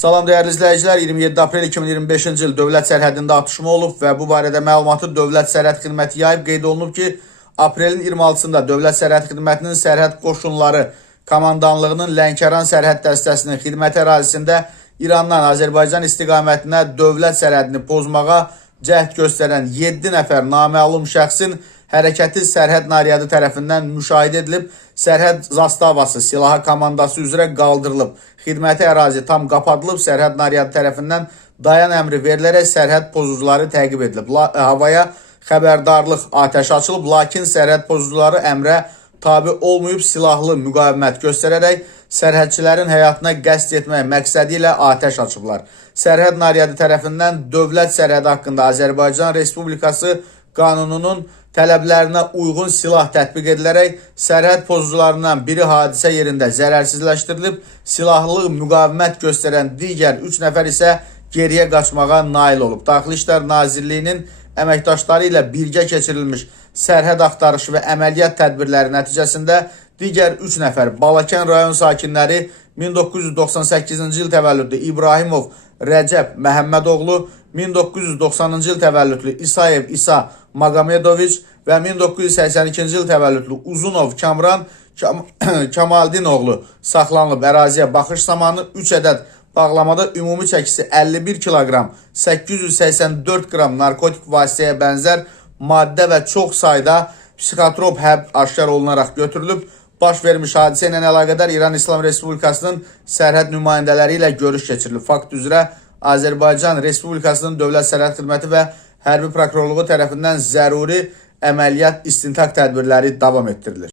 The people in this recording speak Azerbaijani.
Salam dəyərli izləyicilər, 27 aprel 2025-ci il dövlət sərhədində atışma olub və bu barədə məlumatı Dövlət Sərhəd Xidməti yayıb. Qeyd olunub ki, aprelin 26-sında Dövlət Sərhəd Xidmətinin Sərhəd Qoşunları Komandanlığının Lənkəran sərhəd dəstəsinin xidmət ərazisində İrandan Azərbaycan istiqamətinə dövlət sərhədini pozmağa cəhd göstərən 7 nəfər naməlum şəxsin hərəkəti sərhəd naryadı tərəfindən müşahidə edilib, sərhəd zastavası silahı komandası üzrə qaldırılıb, xidməti ərazi tam qapadılıb, sərhəd naryadı tərəfindən dayan əmri verilərək sərhəd pozucuları təqib edilib. Havaya xəbərdarlıq atəş açılıb, lakin sərhəd pozucuları əmrə tabi olmayıb, silahlı müqavimət göstərərək sərhədçilərin həyatına qəsd etmək məqsədi ilə atəş açıblar. Sərhəd naryadı tərəfindən dövlət sərhədi haqqında Azərbaycan Respublikası qanununun tələblərinə uyğun silah tətbiq edilərək sərhəd pozucularından biri hadisə yerində zərərsizləşdirilib, silahlı müqavimət göstərən digər 3 nəfər isə geriyə qaçmağa nail olub. Daxili İşlər Nazirliyinin əməkdaşları ilə birgə keçirilmiş sərhəd axtarışı və əməliyyat tədbirləri nəticəsində digər 3 nəfər Balakən rayon sakinləri 1998-ci il təvəllüdlü İbrahimov Rəcəb Məhəmmədoğlu, 1990-cı il təvəllüdlü İsayev İsa Maqamedoviç və 1982-ci il təvəllüdlü Uzunov Kamran Kamaldinoğlu saxlanılıb. Əraziyə baxış zamanı 3 ədəd bağlamada ümumi çəkisi 51 kiloqram, 884 qram narkotik vasitəyə bənzər maddə və çox sayda psixotrop həb aşkar olunaraq götürülüb. Baş vermiş hadisə ilə əlaqədar İran İslam Respublikasının sərhəd nümayəndələri ilə görüş keçirilib. Fakt üzrə Azərbaycan Respublikasının Dövlət Sərhəd Xidməti və Hərbi Prokurorluğu tərəfindən zəruri əməliyyat istintaq tədbirləri davam etdirilir.